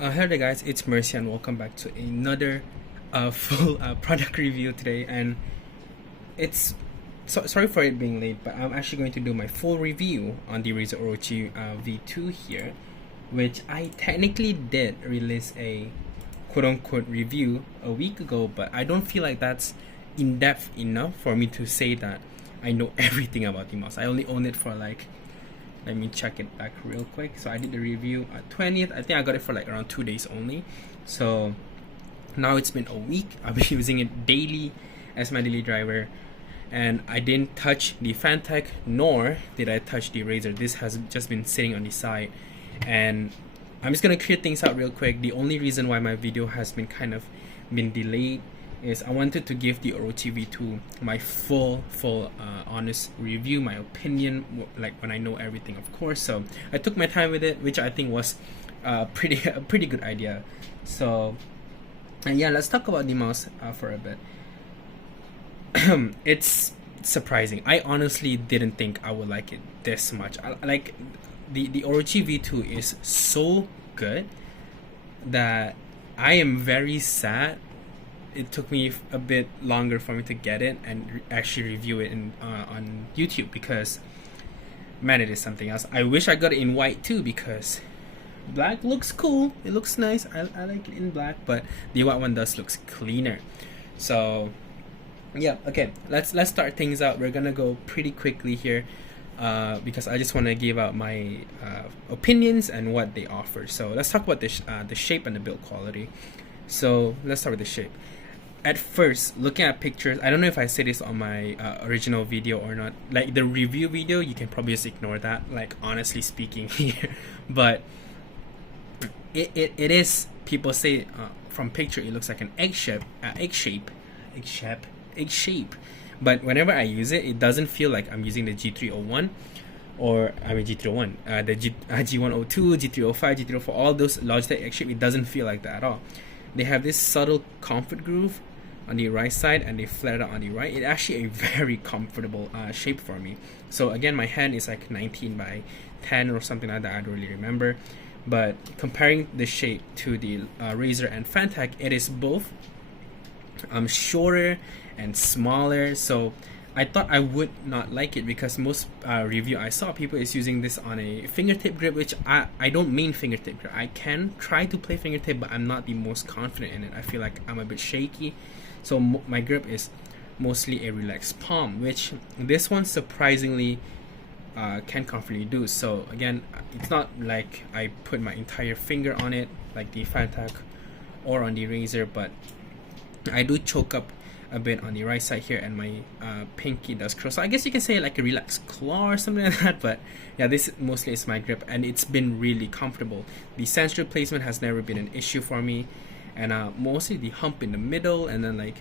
Hello there guys, it's Mercy and welcome back to another full product review today. And sorry for it being late, but I'm actually going to do my full review on the Razer Orochi V2 here, which I technically did release a quote-unquote review a week ago, but I don't feel like that's in-depth enough for me to say that I know everything about the mouse. I only own it for like, let me check it back real quick. So I did the review at 20th. I think I got it for like around 2 days only. So now it's been a week. I've been using it daily as my daily driver, and I didn't touch the Fantech nor did I touch the Razer. This has just been sitting on the side, and I'm just gonna clear things out real quick. The only reason why my video has been been delayed is I wanted to give the Orochi V2 my full honest review, my opinion, like when I know everything, of course. So I took my time with it, which I think was a pretty good idea. So, and yeah, let's talk about the mouse for a bit. It's surprising. I honestly didn't think I would like it this much. Like the Orochi V2 is so good that I am very sad it took me a bit longer for me to get it and actually review it on YouTube, because man, it is something else. I wish I got it in white too, because black looks cool, it looks nice. I like it in black, but the white one does looks cleaner. So yeah, okay, let's start things out. We're gonna go pretty quickly here because I just want to give out my opinions and what they offer. So let's talk about the shape and the build quality. So let's start with the shape. At first, looking at pictures, I don't know if I said this on my original video or not. Like the review video, you can probably just ignore that, like honestly speaking here. But it is, people say from picture it looks like an egg shape. But whenever I use it, it doesn't feel like I'm using the G301, or I mean G301, the G102, G305, G304, all those Logitech egg shape. It doesn't feel like that at all. They have this subtle comfort groove on the right side, and they flat out on the right. It's actually a very comfortable shape for me. So again, my hand is like 19 by 10 or something like that. I don't really remember. But comparing the shape to the Razer and Fantech, it is both shorter and smaller. So I thought I would not like it, because most review I saw, people is using this on a fingertip grip, which I don't mean fingertip grip. I can try to play fingertip, but I'm not the most confident in it. I feel like I'm a bit shaky. So my grip is mostly a relaxed palm, which this one surprisingly can comfortably do. So again, it's not like I put my entire finger on it like the Fantech or on the Razer, but I do choke up a bit on the right side here, and my pinky does curl. So I guess you can say like a relaxed claw or something like that. But yeah, this mostly is my grip, and it's been really comfortable. The sensor placement has never been an issue for me, and mostly the hump in the middle, and then like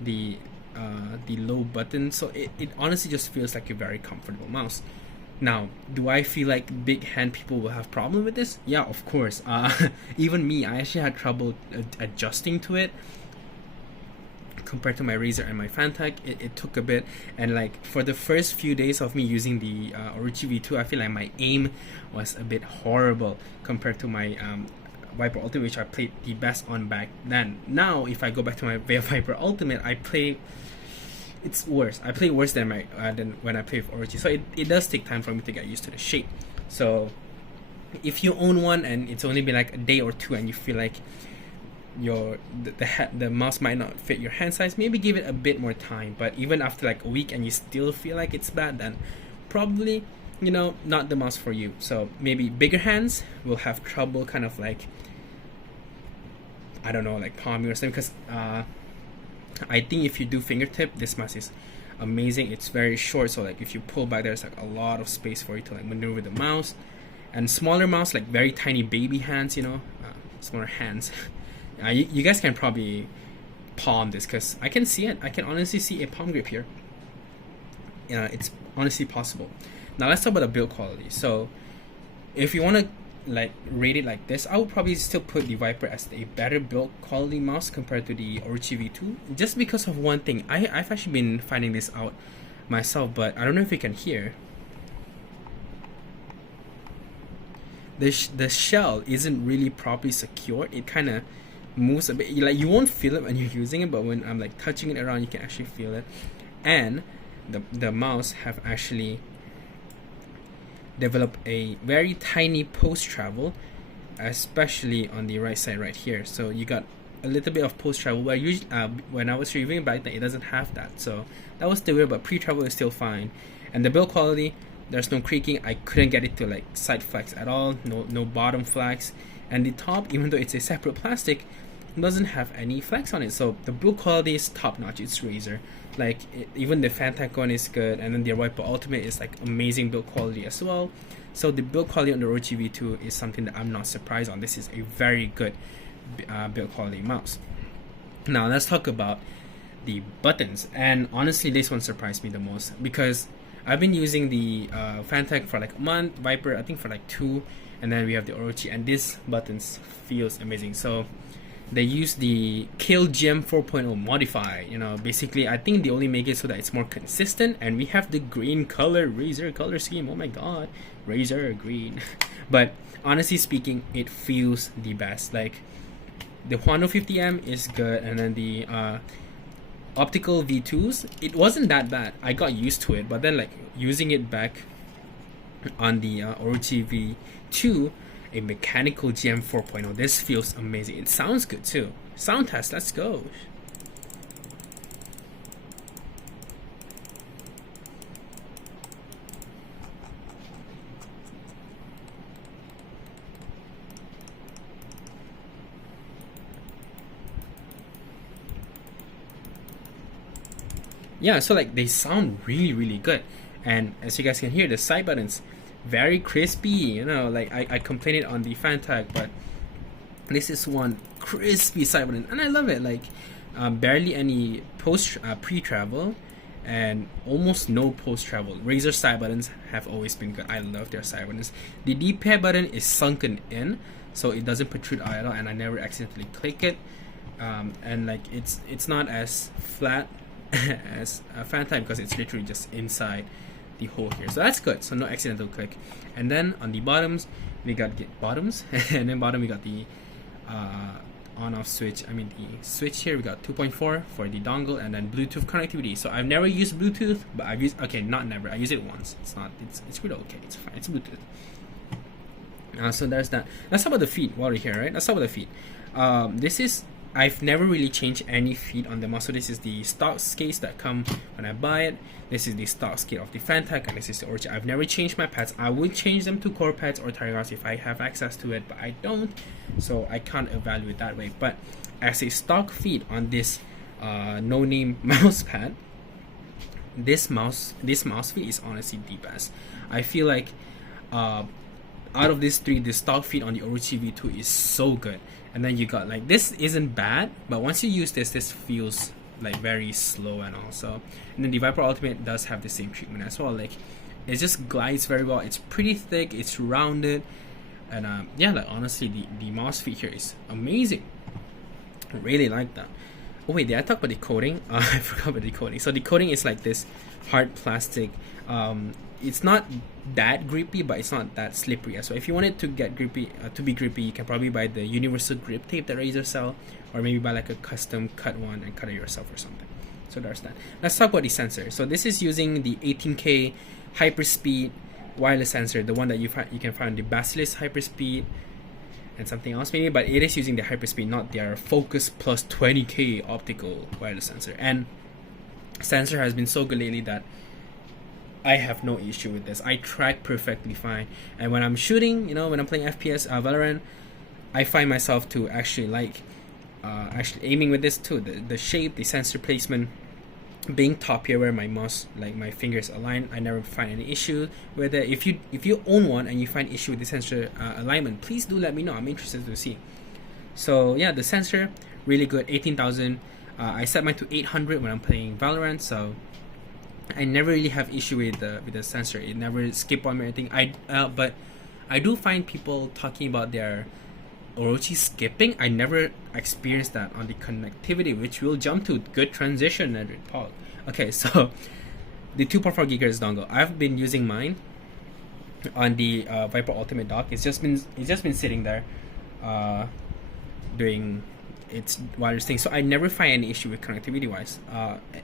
the low button. So it honestly just feels like a very comfortable mouse. Now, do I feel like big hand people will have problem with this? Yeah, of course. Even me, I actually had trouble adjusting to it. Compared to my Razer and my Fantech, it took a bit. And like for the first few days of me using the Orochi V2, I feel like my aim was a bit horrible compared to my Viper Ultimate, which I played the best on back then. Now, if I go back to my Viper Ultimate, it's worse. I play worse than when I play with Orochi. So it does take time for me to get used to the shape. So if you own one and it's only been like a day or two, and you feel like the mouse might not fit your hand size, maybe give it a bit more time. But even after like a week and you still feel like it's bad, then probably, you know, not the mouse for you. So maybe bigger hands will have trouble kind of like, I don't know, like palming or something, because I think if you do fingertip, this mouse is amazing. It's very short, so like if you pull back, there's like a lot of space for you to like maneuver the mouse. And smaller mouse, like very tiny baby hands, you know, smaller hands. You guys can probably palm this, because I can see it. I can honestly see a palm grip here. It's honestly possible. Now let's talk about the build quality. So if you want to like rate it like this, I would probably still put the Viper as a better build quality mouse compared to the Orochi V2, just because of one thing. I've actually been finding this out myself, but I don't know if you can hear. the shell isn't really properly secure. It kind of moves a bit. Like, you won't feel it when you're using it, but when I'm like touching it around, you can actually feel it. And the mouse have actually developed a very tiny post travel, especially on the right side right here. So you got a little bit of post travel, where usually when I was reviewing back then, it doesn't have that. So that was still weird, but pre travel is still fine. And the build quality, there's no creaking. I couldn't get it to like side flex at all. No bottom flex. And the top, even though it's a separate plastic, doesn't have any flex on it. So the build quality is top notch. It's Razer. Like even the Fantac one is good, and then the Wiper Ultimate is like amazing build quality as well. So the build quality on the Orochi V2 is something that I'm not surprised on. This is a very good build quality mouse. Now let's talk about the buttons, and honestly this one surprised me the most, because I've been using the Fantac for like a month, Viper I think for like 2, and then we have the Orochi, and these buttons feels amazing. So they use the Kill Gem 4.0 modify. You know, basically I think they only make it so that it's more consistent, and we have the green color Razer color scheme. Oh my god, Razer green. But honestly speaking, it feels the best. Like the Huano 50M is good, and then the optical V2s, it wasn't that bad. I got used to it, but then like using it back on the Orochi V2, a mechanical GM 4.0, this feels amazing. It sounds good too. Sound test, let's go. Yeah, so like they sound really good, and as you guys can hear, the side buttons very crispy. You know, like I complained it on the Fantac, but this is one crispy side button, and I love it. Like barely any post pre-travel, and almost no post-travel. Razer side buttons have always been good. I love their side buttons. The D-pad button is sunken in, so it doesn't protrude out at all, and I never accidentally click it. And like it's not as flat as a Fantac, because it's literally just inside the hole here, so that's good. So no accidental click. And then on the bottoms, we got bottoms and then bottom we got the on-off switch. I mean the switch here. We got 2.4 for the dongle, and then Bluetooth connectivity. So I've never used Bluetooth, but I've used, okay, not never, I used it once. It's really okay. It's fine. It's Bluetooth. So there's that. Let's talk about the feet while we're here, right? Let's talk about the feet. This is, I've never really changed any feet on the mouse. So this is the stock skates that come when I buy it. This is the stock skate of the Fantac, and this is the Orochi. I've never changed my pads. I would change them to core pads or Targaros if I have access to it, but I don't, so I can't evaluate that way. But as a stock feet on this no-name mouse pad, this mouse feet is honestly the best. I feel like out of these three, the stock feet on the Orochi V2 is so good. And then you got like, this isn't bad, but once you use this feels like very slow and all. So, and then the Viper Ultimate does have the same treatment as well. Like it just glides very well. It's pretty thick, it's rounded, and yeah, like honestly the mouse feet here is amazing. I really like that. Oh wait, did I talk about the coating? I forgot about the coating. So the coating is like this hard plastic. It's not that grippy, but it's not that slippery as well. If you want it to get grippy, you can probably buy the universal grip tape that Razer sell, or maybe buy like a custom cut one and cut it yourself or something. So there's that. Let's talk about the sensor. So this is using the 18K hyperspeed wireless sensor, the one that you can find the Basilisk hyperspeed and something else maybe, but it is using the hyperspeed, not their Focus Plus 20K optical wireless sensor. And sensor has been so good lately that I have no issue with this. I track perfectly fine, and when I'm shooting, you know, when I'm playing FPS, Valorant, I find myself to actually like actually aiming with this too. The shape, the sensor placement being top here where my mouse, like my fingers align, I never find any issue with it. If you own one and you find issue with the sensor alignment, please do let me know. I'm interested to see. So yeah, the sensor really good. 18,000. I set mine to 800 when I'm playing Valorant, so I never really have issue with the sensor. It never skip on me or anything. But I do find people talking about their Orochi skipping. I never experienced that on the connectivity, which we'll jump to. Good transition, Edric Paul. Okay, so the 2.4 GHz dongle. I've been using mine on the Viper Ultimate dock. It's just been sitting there, doing its wireless thing. So I never find any issue with connectivity wise.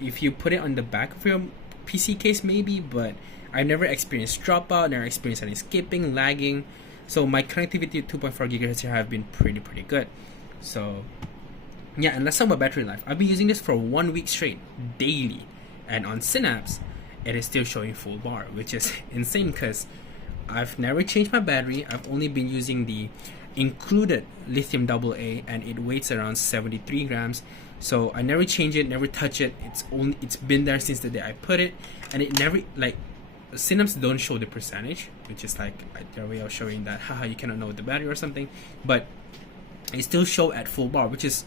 If you put it on the back of your PC case, maybe, but I've never experienced dropout, never experienced any skipping, lagging. So my connectivity at 2.4 gigahertz here have been pretty good. So yeah, and let's talk about battery life. I've been using this for 1 week straight, daily, and on Synapse, it is still showing full bar, which is insane because I've never changed my battery. I've only been using the included lithium AA, and it weighs around 73 grams. So I never change it, never touch it. It's been there since the day I put it, and it never, like, Synapse don't show the percentage, which is like their way of showing that haha, you cannot know the battery or something, but it still show at full bar, which is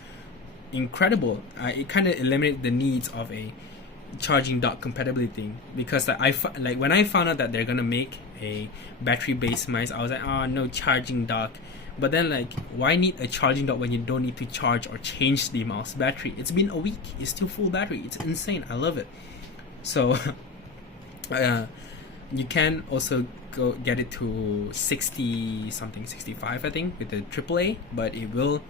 incredible. It kind of eliminated the needs of a charging dock compatibility, because like when I found out that they're gonna make a battery based mice, I was like, oh, no charging dock. But then, like, why need a charging dock when you don't need to charge or change the mouse battery? It's been a week, it's still full battery. It's insane. I love it. So you can also go get it to 60 something, 65 I think, with the AAA, but it will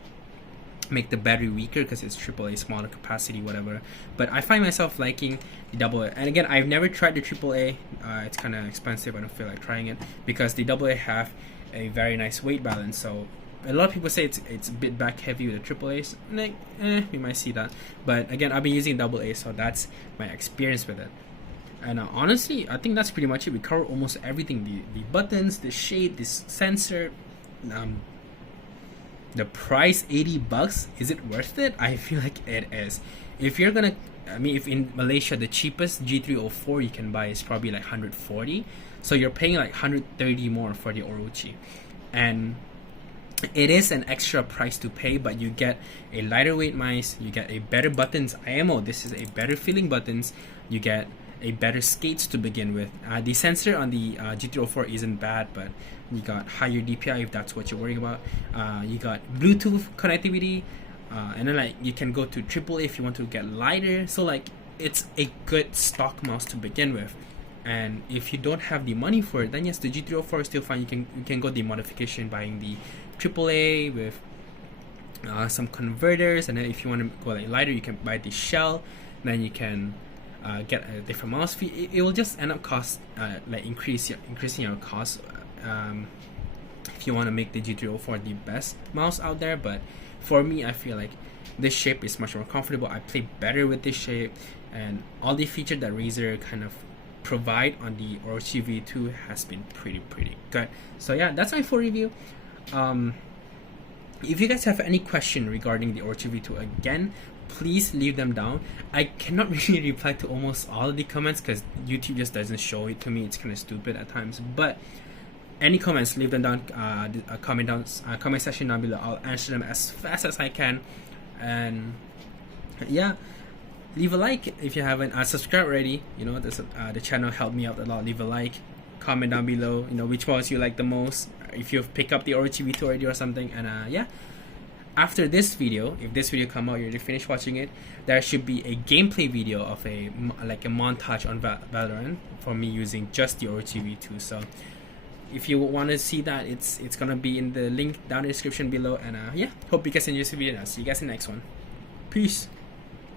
make the battery weaker because it's AAA, smaller capacity, whatever. But I find myself liking the AA. And again, I've never tried the AAA. It's kind of expensive. I don't feel like trying it because the AA have a very nice weight balance. So a lot of people say it's a bit back heavy with the AAAs. Like, we might see that. But again, I've been using AA, so that's my experience with it. And honestly, I think that's pretty much it. We cover almost everything: the buttons, the shade, this sensor. The price, $80, is it worth it? I feel like it is. If you're gonna, I mean, if in Malaysia the cheapest G304 you can buy is probably like 140, so you're paying like 130 more for the Orochi, and it is an extra price to pay, but you get a lighter weight mice, you get a better buttons IMO. This is a better feeling buttons. You get a better skates to begin with. The sensor on the G304 isn't bad, but you got higher DPI if that's what you're worrying about. You got Bluetooth connectivity, and then like you can go to AAA if you want to get lighter. So like it's a good stock mouse to begin with. And if you don't have the money for it, then yes, the G304 is still fine. You can go the modification, buying the AAA with some converters, and then if you want to go like lighter, you can buy the shell. Then you can get a different mouse fee. It will just end up like increasing your cost if you want to make the G304 the best mouse out there. But for me, I feel like this shape is much more comfortable. I play better with this shape, and all the features that Razer kind of provide on the Orochi V2 has been pretty good. So yeah, that's my full review. If you guys have any question regarding the Orochi V2, again, please leave them down. I cannot really reply to almost all of the comments because YouTube just doesn't show it to me. It's kind of stupid at times. But any comments, leave them down. Comment section down below. I'll answer them as fast as I can. And yeah, leave a like if you haven't. Subscribe already. You know, the channel helped me out a lot. Leave a like. Comment down below. You know which ones you like the most. If you've picked up the Orochi V2 already or something. And yeah. After this video, if this video come out, you already finished watching it, there should be a gameplay video of a montage on Valorant for me using just the Orochi V2. So if you want to see that, it's gonna be in the link down in the description below. And yeah, hope you guys enjoy this video. And I'll see you guys in the next one. Peace.